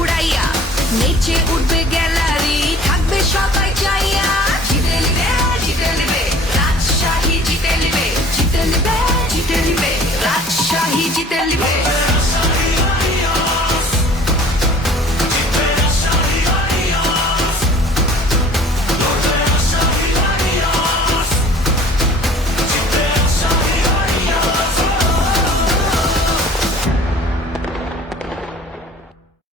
উড়াইয়া, নেচে উঠবে গ্যালারি, থাকবে সবাই চাইয়া। জিতে নিবে, জিতে নিবে, রাজশাহী জিতে নিবে, জিতে নিবে, জিতে নিবে, রাজশাহী জিতে নিবে।